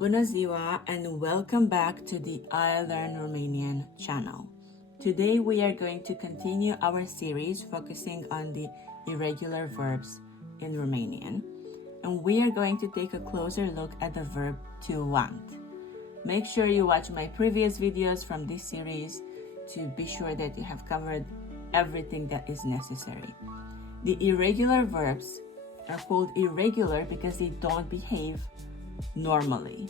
Bună ziua and welcome back to the I Learn Romanian channel. Today we are going to continue our series focusing on the irregular verbs in Romanian, and we are going to take a closer look at the verb to want. Make sure you watch my previous videos from this series to be sure that you have covered everything that is necessary. The irregular verbs are called irregular because they don't behave normally.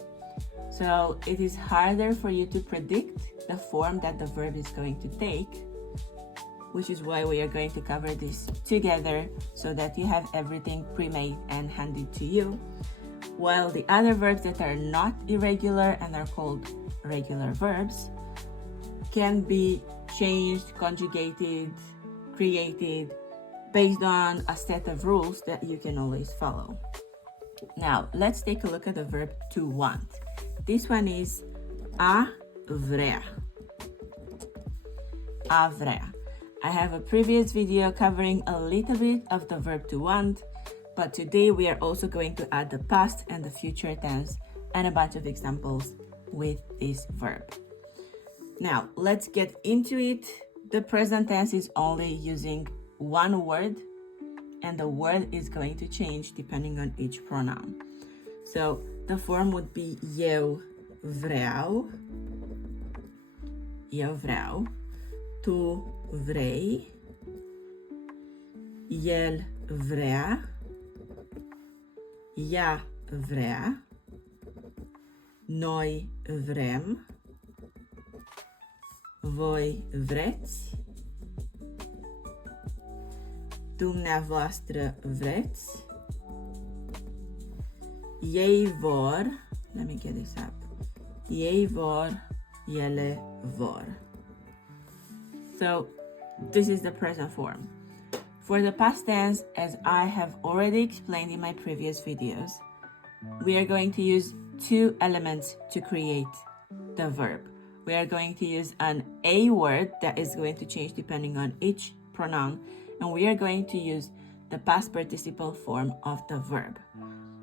So it is harder for you to predict the form that the verb is going to take, which is why we are going to cover this together so that you have everything pre-made and handed to you. While the other verbs that are not irregular and are called regular verbs can be changed, conjugated, created based on a set of rules that you can always follow. Now, let's take a look at the verb to want. This one is a vrea. A vrea. I have a previous video covering a little bit of the verb to want, but today we are also going to add the past and the future tense and a bunch of examples with this verb. Now, let's get into it. The present tense is only using one word, and the word is going to change depending on each pronoun. So the form would be eu vreau, tu vrei, el vrea, ea vrea, noi vrem, voi vreți, dumneavoastră vreți, ei vor, let me get this up, ei vor, ele vor. So this is the present form. For the past tense, as I have already explained in my previous videos, we are going to use two elements to create the verb. We are going to use an a word that is going to change depending on each pronoun, and we are going to use the past participle form of the verb.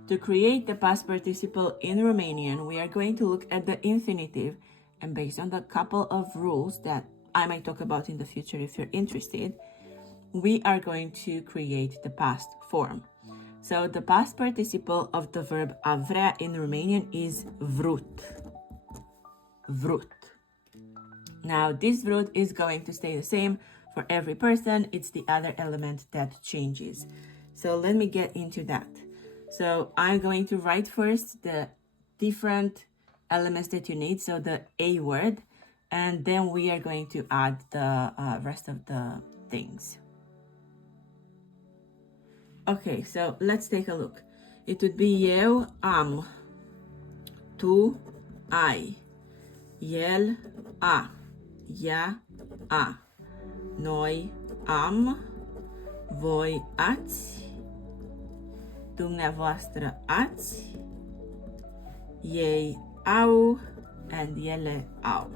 To create the past participle in Romanian, we are going to look at the infinitive, and based on the couple of rules that I might talk about in the future if you're interested, we are going to create the past form. So the past participle of the verb a vrea in Romanian is vrut. Vrut. Now this vrut is going to stay the same for every person. It's the other element that changes. So let me get into that. So I'm going to write first the different elements that you need, so the a word, and then we are going to add the rest of the things. Okay, so let's take a look. It would be eu am, tu ai, el a, ea a, noi am, voi ați, dumneavoastră ați, ei au, and ele au.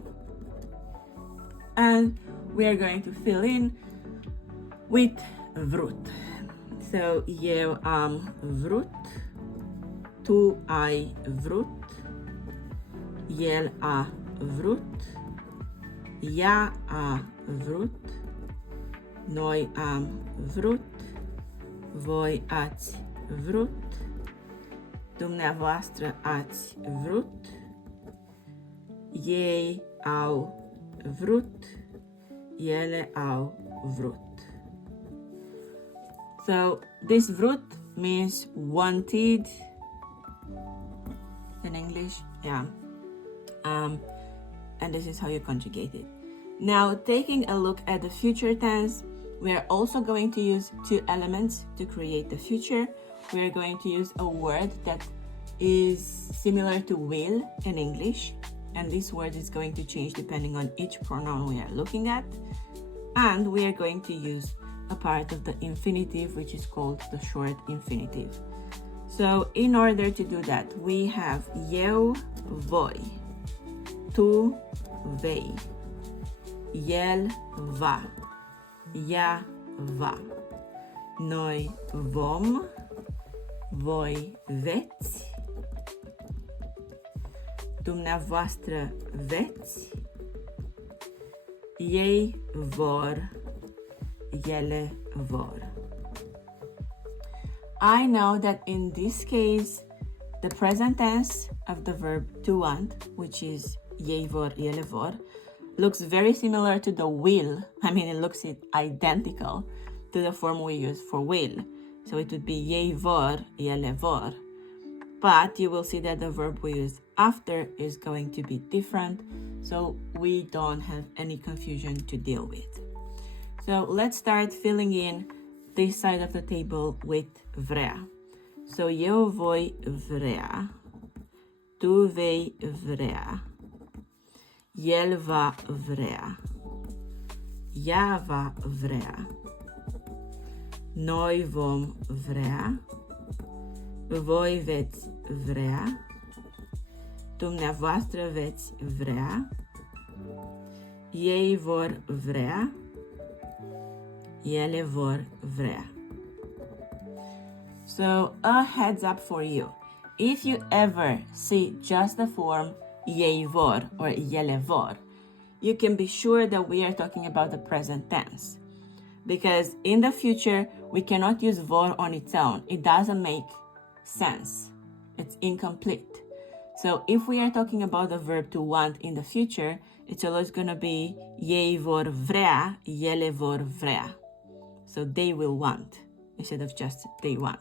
And we are going to fill in with vrut. So eu am vrut, tu ai vrut, el a vrut, ea a vrut, noi am vrut, voi ați vrut, dumneavoastră ați vrut, ei au vrut, ele au vrut. So this vrut means wanted in English, yeah. And this is how you conjugate it. Now, taking a look at the future tense, we are also going to use two elements to create the future. We are going to use a word that is similar to will in English, and this word is going to change depending on each pronoun we are looking at. And we are going to use a part of the infinitive, which is called the short infinitive. So in order to do that, we have eu voi, tu vei, el va, ea va, noi vom, voi veți, Dumneavoastră veți. Ei vor. Ele vor. I know that in this case, the present tense of the verb to want, which is ei vor, ele vor, looks very similar to the will. I mean, it looks identical to the form we use for will. So it would be ei vor, ele vor. But you will see that the verb we use after is going to be different, so we don't have any confusion to deal with. So let's start filling in this side of the table with vrea. So eu voi vrea, tu vei vrea, el va vrea, ea va vrea, noi vom vrea, voi veți vrea, dumneavoastră veți vrea, ei vor vrea, ele vor vrea. So, a heads up for you. If you ever see just the form ei vor or ele vor, you can be sure that we are talking about the present tense. Because in the future, we cannot use vor on its own. It doesn't make sense. It's incomplete. So if we are talking about the verb to want in the future, it's always going to be ei vor vrea, ele vor vrea. So they will want instead of just they want.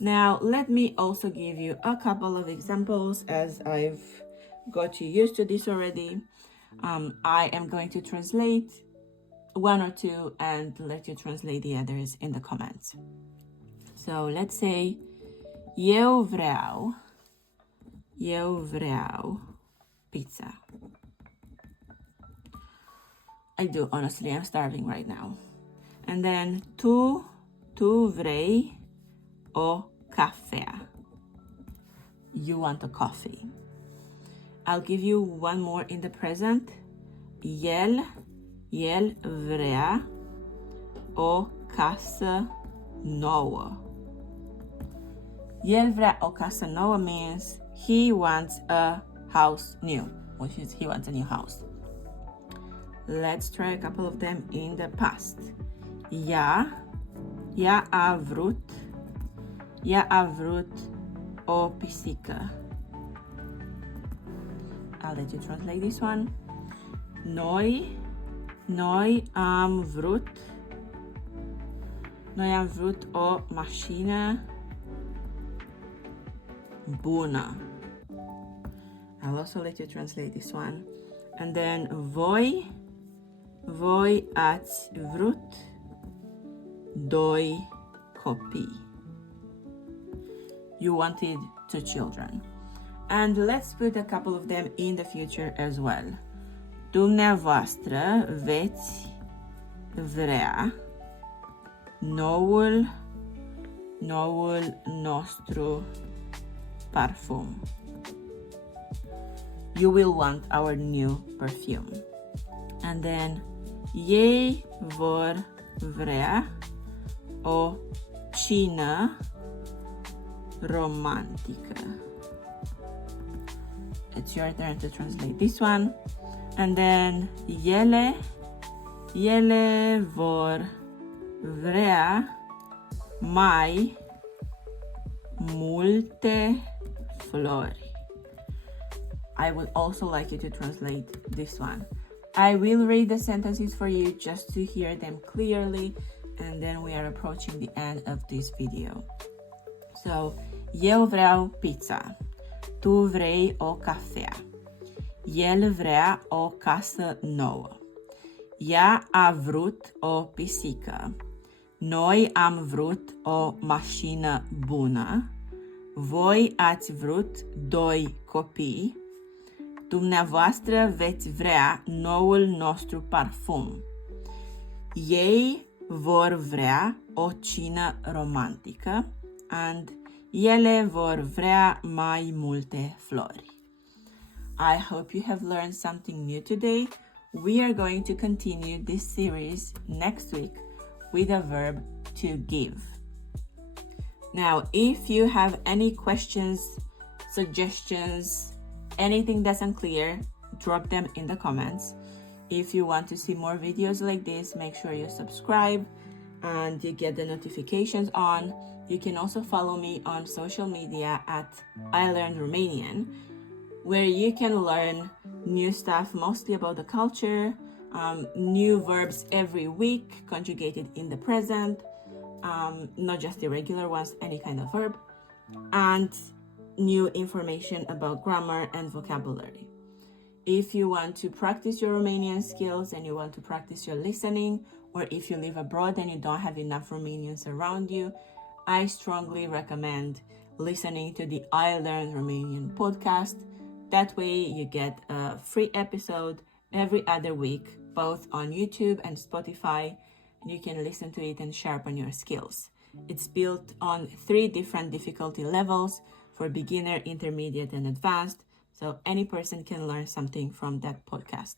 Now, let me also give you a couple of examples as I've got you used to this already. I am going to translate one or two and let you translate the others in the comments. So let's say eu vreau pizza. I do, honestly, I'm starving right now. And then tu vrei o cafea. You want a coffee. I'll give you one more in the present. El vrea o casă nouă. El vrea o casă nouă means he wants a house new, which is he wants a new house. Let's try a couple of them in the past. Ea a vrut o pisică. I'll let you translate this one. Noi am vrut o mașină bună. I'll also let you translate this one. And then voi ați vrut doi copii. You wanted two children. And let's put a couple of them in the future as well. Dumneavoastră veți vrea noul nostru parfum. You will want our new perfume. And then ei vor vrea o cină romantică. It's your turn to translate this one. And then ele vor vrea mai multe flori. I would also like you to translate this one. I will read the sentences for you just to hear them clearly, and then we are approaching the end of this video. So, eu vreau pizza. Tu vrei o cafea. El vrea o casă nouă. Ea a vrut o pisică. Noi am vrut o mașină bună. Voi ați vrut doi copii. Dumneavoastră veți vrea noul nostru parfum. Ei vor vrea o cină romantică. And ele vor vrea mai multe flori. I hope you have learned something new today. We are going to continue this series next week with a verb to give. Now, if you have any questions, suggestions, Anything that's unclear, drop them in the comments. If you want to see more videos like this, make sure you subscribe and you get the notifications on. You can also follow me on social media at I Learned Romanian, where you can learn new stuff, mostly about the culture, new verbs every week conjugated in the present, not just irregular ones, any kind of verb, and new information about grammar and vocabulary. If you want to practice your Romanian skills and you want to practice your listening, or if you live abroad and you don't have enough Romanians around you, I strongly recommend listening to the I Learned Romanian podcast. That way you get a free episode every other week, both on YouTube and Spotify, and you can listen to it and sharpen your skills. It's built on 3 different difficulty levels for beginner, intermediate, and advanced, so any person can learn something from that podcast.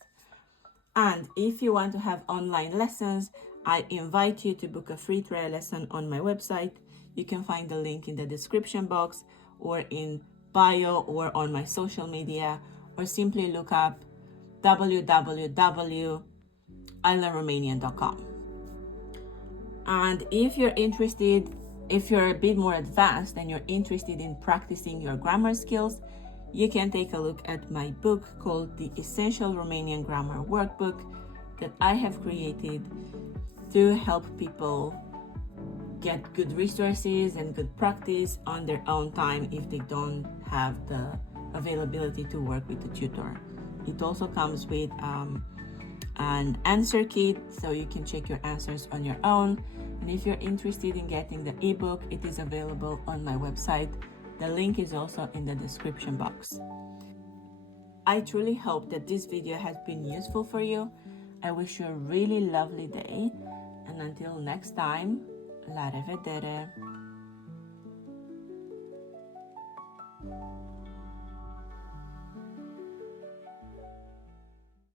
And if you want to have online lessons, I invite you to book a free trial lesson on my website. You can find the link in the description box or in bio or on my social media, or simply look up www.ilearnromanian.com. And if you're a bit more advanced and you're interested in practicing your grammar skills, you can take a look at my book called The Essential Romanian Grammar Workbook that I have created to help people get good resources and good practice on their own time if they don't have the availability to work with a tutor. It also comes with an answer kit, so you can check your answers on your own. And if you're interested in getting the ebook, it is available on my website. The link is also in the description box. I truly hope that this video has been useful for you. I wish you a really lovely day, and until next time, la revedere!